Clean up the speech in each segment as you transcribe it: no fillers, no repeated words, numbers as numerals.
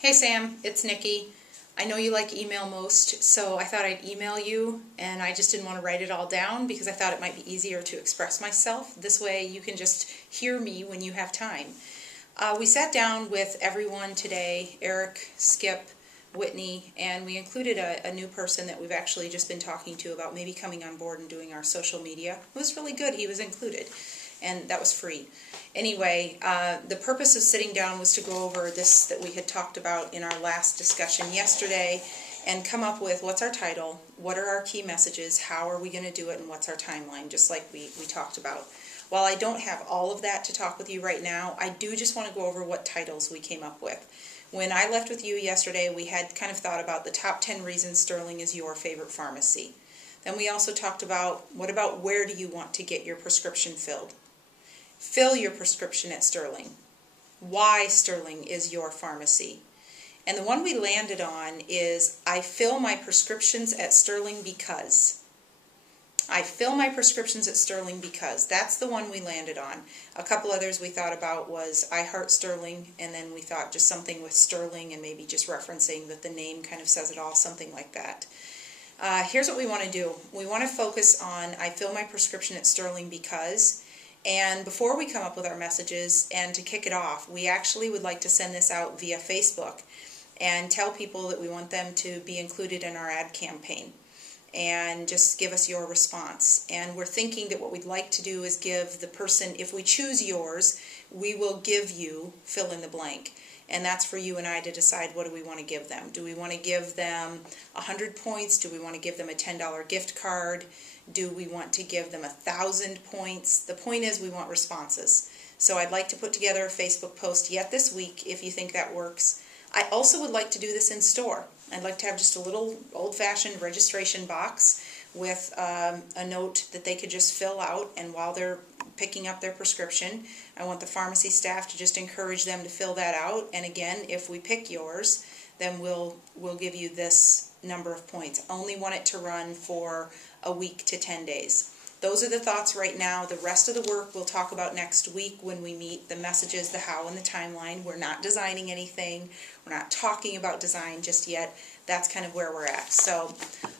Hey Sam, it's Nikki. I know you like email most, so I thought I'd email you, and I just didn't want to write it all down because I thought it might be easier to express myself. This way you can just hear me when you have time. We sat down with everyone today, Eric, Skip, Whitney, and we included a new person that we've actually just been talking to about maybe coming on board and doing our social media. It was really good. He was included, and that was free. Anyway, the purpose of sitting down was to go over this that we had talked about in our last discussion yesterday and come up with what's our title, what are our key messages, how are we going to do it, and what's our timeline, just like we talked about. While I don't have all of that to talk with you right now, I do just want to go over what titles we came up with. When I left with you yesterday, we had kind of thought about the top 10 reasons Sterling is your favorite pharmacy. Then we also talked about, what about where do you want to get your prescription filled? Fill your prescription at Sterling. Why Sterling is your pharmacy. And the one we landed on is, I fill my prescriptions at Sterling because. I fill my prescriptions at Sterling because. That's the one we landed on. A couple others we thought about was I Heart Sterling, and then we thought just something with Sterling and maybe just referencing that the name kind of says it all, something like that. Here's what we want to do. We want to focus on I fill my prescription at Sterling because. And before we come up with our messages and to kick it off, we actually would like to send this out via Facebook and tell people that we want them to be included in our ad campaign and just give us your response. And we're thinking that what we'd like to do is give the person, if we choose yours, we will give you fill in the blank. And that's for you and I to decide what do we want to give them. Do we want to give them 100 points? Do we want to give them a $10 gift card? Do we want to give them 1,000 points? The point is we want responses. So I'd like to put together a Facebook post yet this week if you think that works. I also would like to do this in store. I'd like to have just a little old-fashioned registration box with a note that they could just fill out, and while they're picking up their prescription, I want the pharmacy staff to just encourage them to fill that out. And again, if we pick yours, then we'll give you this number of points. Only want it to run for a week to 10 days. Those are the thoughts right now. The rest of the work we'll talk about next week when we meet, the messages, the how, and the timeline. We're not designing anything. We're not talking about design just yet. That's kind of where we're at. So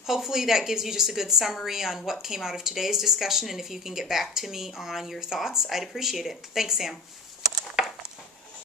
hopefully that gives you just a good summary on what came out of today's discussion, and if you can get back to me on your thoughts, I'd appreciate it. Thanks, Sam.